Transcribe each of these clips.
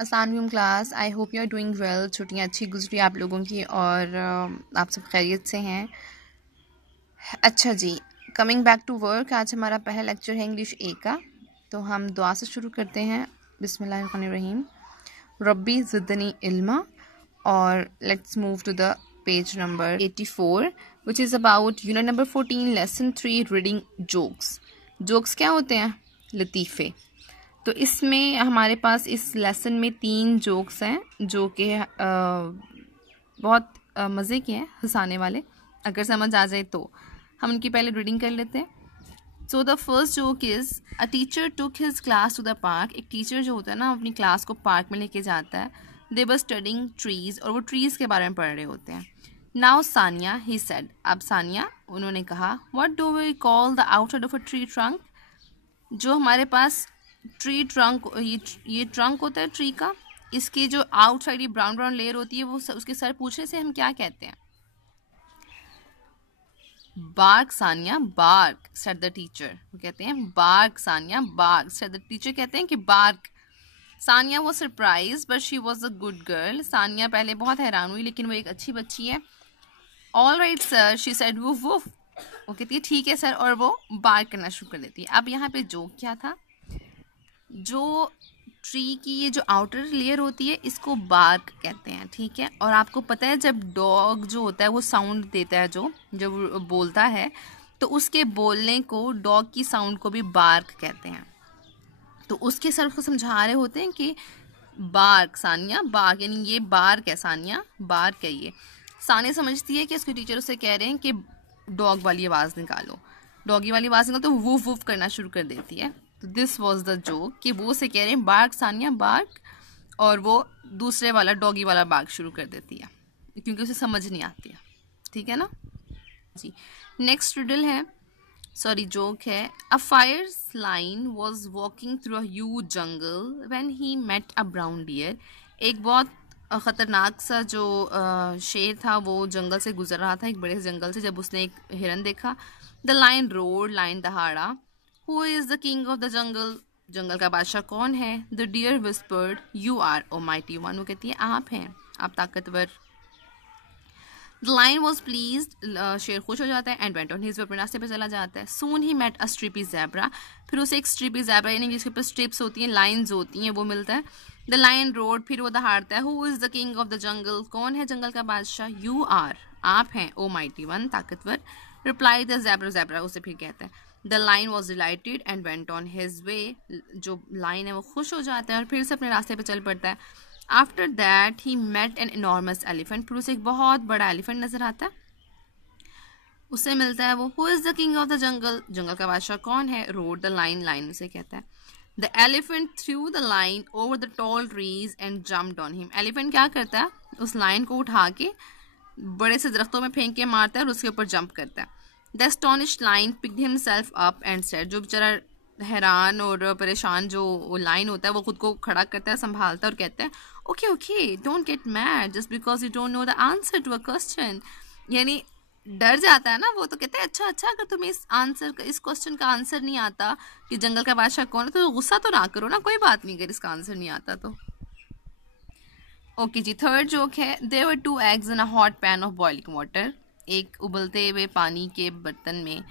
अस्सलाम class, I hope you are doing well. छुट्टियाँ अच्छी गुजरी आप लोगों की और आप सब खैरियत से हैं। अच्छा जी, कमिंग बैक टू वर्क। आज हमारा पहला लेक्चर है इंग्लिश ए का, तो हम दुआ से शुरू करते हैं। बिस्मिल्लाहिर्रहमानिर्रहीम। रब्बी ज़िदनी इल्मा। और let's move to the page number 84 which is about unit number 14 lesson 3 reading jokes. Jokes क्या होते हैं? लतीफ़े। तो इसमें हमारे पास इस लेसन में 3 जोक्स हैं जो कि बहुत मज़े के हैं, हंसाने वाले। अगर समझ आ जाए तो हम उनकी पहले रीडिंग कर लेते हैं। So the first joke is a teacher took his class to the park. एक टीचर जो होता है ना, अपनी क्लास को पार्क में लेके जाता है। दे वर स्टडिंग ट्रीज, और वो ट्रीज़ के बारे में पढ़ रहे होते हैं। नाउ सानिया, ही सेड, अब सानिया उन्होंने कहा, what do we call the outside of a tree trunk. जो हमारे पास ट्री ट्रंक, ये ट्रंक होता है ट्री का, इसकी जो आउटसाइड ये ब्राउन ब्राउन लेयर होती है, वो उसके सर पूछने से हम क्या कहते हैं? Bark Sania, bark said the teacher. वो कहते हैं bark Sania, bark said the teacher. कहते हैं कि बार्क। सानिया वो surprise but she was a good girl. Sania पहले बहुत हैरान हुई, लेकिन वो एक अच्छी बच्ची है। All right sir, she said woof woof. वो कहती है ठीक है सर, और वो बार्क करना शुरू कर देती है। अब यहाँ पे जोक क्या था? जो ट्री की ये जो आउटर लेयर होती है, इसको बार्क कहते हैं, ठीक है। और आपको पता है, जब डॉग जो होता है वो साउंड देता है, जो जब वो बोलता है, तो उसके बोलने को, डॉग की साउंड को भी बार्क कहते हैं। तो उसके सर को समझा रहे होते हैं कि बार्क सानिया, बार्क, यानी ये बार्क है सानिया, बार्क है ये। सानिया समझती है कि उसके टीचर उसे कह रहे हैं कि डॉग वाली आवाज़ निकालो, डॉगी वाली आवाज़ निकालो, तो वूफ वूफ करना शुरू कर देती है। तो दिस वॉज द जोक कि वो से कह रहे हैं बार्क सानिया, बार्क, और वो दूसरे वाला डॉगी वाला बार्क शुरू कर देती है, क्योंकि उसे समझ नहीं आती है, ठीक है ना जी। नेक्स्ट रिडल है, सॉरी जोक है। A fire line was walking through a huge jungle when he met a brown deer. एक बहुत ख़तरनाक सा जो शेर था, वो जंगल से गुजर रहा था, एक बड़े से जंगल से, जब उसने एक हिरन देखा। द लाइन रोड, लाइन दहाड़ा, who is the king of the jungle, जंगल का बादशाह कौन है? The deer whispered, you are O mighty one. वो कहती है आप हैं, आप ताकतवर। द लाइन वॉज प्लीज, शेर खुश हो जाता है, and went on his way, अपने रास्ते पे चला जाता है। सून ही मेट अ स्ट्रिपी ज़ेब्रा, फिर उसे एक स्ट्रिपी ज़ेब्रा, यानी जिसके ऊपर स्ट्रिप्स होती हैं, लाइन्स होती हैं, वो मिलता है। द लाइन रोड, फिर वो दहाड़ता है, who is the king of the जंगल, कौन है जंगल का बादशाह? यू आर, आप हैं, ओ माइटी वन, ताकतवर। रिप्लाई द ज़ेब्रा, ज़ेब्रा उसे फिर कहता है। The line was delighted and went on his way, जो लाइन है वो खुश हो जाता है और फिर से अपने रास्ते पे चल पड़ता है। After that he met an enormous elephant, फिर उसे एक बहुत बड़ा एलिफेंट नजर आता है, उससे मिलता है वो। Who is the king of the jungle, जंगल का बादशाह कौन है? रोड द लाइन, लाइन उसे कहता है। The elephant through the line over the tall trees and jumped on him, elephant क्या करता है? उस लाइन को उठा के बड़े से दरख्तों में फेंक के मारता है और उसके ऊपर जंप करता है। The astonished line picked himself up and said, जो बेचारा हैरान और परेशान जो लाइन होता है, वो खुद को खड़ा करता है, संभालता है और कहता है okay okay, don't get mad just because you don't know the answer to a question. यानी डर जाता है ना वो, तो कहते हैं अच्छा अच्छा, अगर तुम्हें इस क्वेश्चन का आंसर नहीं आता कि जंगल का बादशाह कौन है, तो गुस्सा तो ना करो ना, कोई बात नहीं अगर इसका आंसर नहीं आता तो। ओके जी, थर्ड जोक है। There were 2 eggs in a hot pan of boiling water, एक उबलते हुए पानी के बर्तन में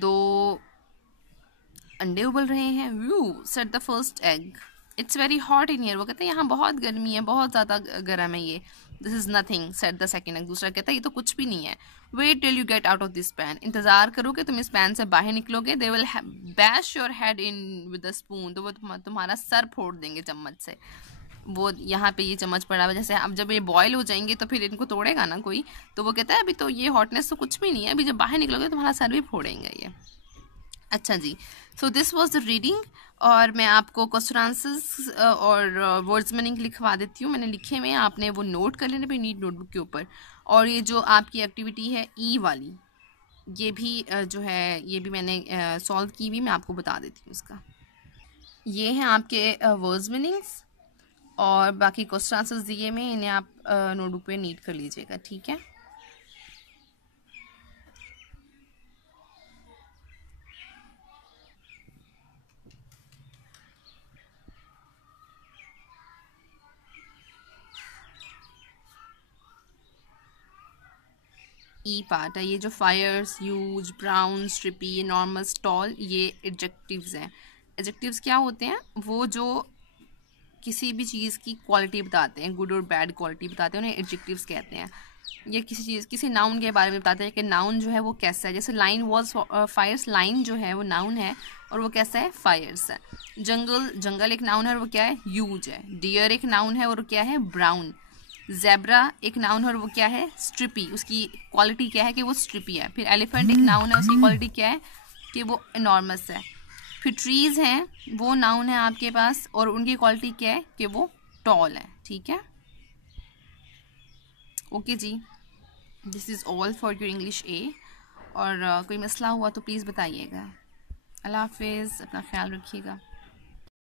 2 अंडे उबल रहे हैं। View set the first egg, it's very hot in here, वो कहते हैं यहाँ बहुत गर्मी है, बहुत ज़्यादा गर्म है ये। This is nothing said the second egg, दूसरा कहता है ये तो कुछ भी नहीं है। Wait till you get out of this pan, इंतजार करो कि तुम इस पैन से बाहर निकलोगे। They will bash your head in with the spoon, तो वो तुम्हारा सर फोड़ देंगे चम्मच से। वो यहाँ पे ये चम्मच पड़ा हुआ, जैसे अब जब ये बॉयल हो जाएंगे तो फिर इनको तोड़ेगा ना कोई, तो वो कहता है अभी तो ये हॉटनेस तो कुछ भी नहीं है, अभी जब बाहर निकलोगे तुम्हारा सर भी फोड़ेंगे ये। अच्छा जी, so this was the reading, और मैं आपको क्वेश्चन आंसर्स और वर्ड्स मीनिंग लिखवा देती हूँ, मैंने लिखे हुए हैं, आपने वो नोट कर लेना भी नीट नोटबुक के ऊपर। और ये जो आपकी एक्टिविटी है ई वाली, ये भी जो है ये भी मैंने सॉल्व की हुई, मैं आपको बता देती हूँ इसका। ये हैं आपके वर्ड्स मीनिंग्स, और बाकी क्वेश्चन आंसर्स दिए में, इन्हें आप नोटबुक पे नीट कर लीजिएगा, ठीक है। ई पार्ट है। ये जो fierce, huge, brown, stripy, enormous, tall, ये एडजेक्टिव्स हैं। एडजेक्टिव्स क्या होते हैं? वो जो किसी भी चीज़ की क्वालिटी बताते हैं, गुड और बैड क्वालिटी बताते हैं, उन्हें एडजेक्टिव्स कहते हैं। ये किसी चीज़, किसी नाउन के बारे में बताते हैं कि नाउन जो है वो कैसा है। जैसे लाइन वॉज फायर्स, लाइन जो है वो नाउन है और वो कैसा है? फायर्स है। जंगल, जंगल एक नाउन है और वो क्या है? ह्यूज है। डियर एक नाउन है और वो क्या है? ब्राउन। जेब्रा एक नाउन है और वो क्या है? स्ट्रिपी, उसकी क्वालिटी क्या है? कि वो स्ट्रिपी है। फिर एलिफेंट एक नाउन है, उसकी क्वालिटी क्या है? कि वो एनॉर्मस है। फिर ट्रीज़ हैं, वो नाउन है आपके पास और उनकी क्वालिटी क्या है? कि वो टॉल है। ठीक है, ओके जी, this is all for your English a. और कोई मसला हुआ तो प्लीज़ बताइएगा। अल्लाह हाफिज़, अपना ख्याल रखिएगा।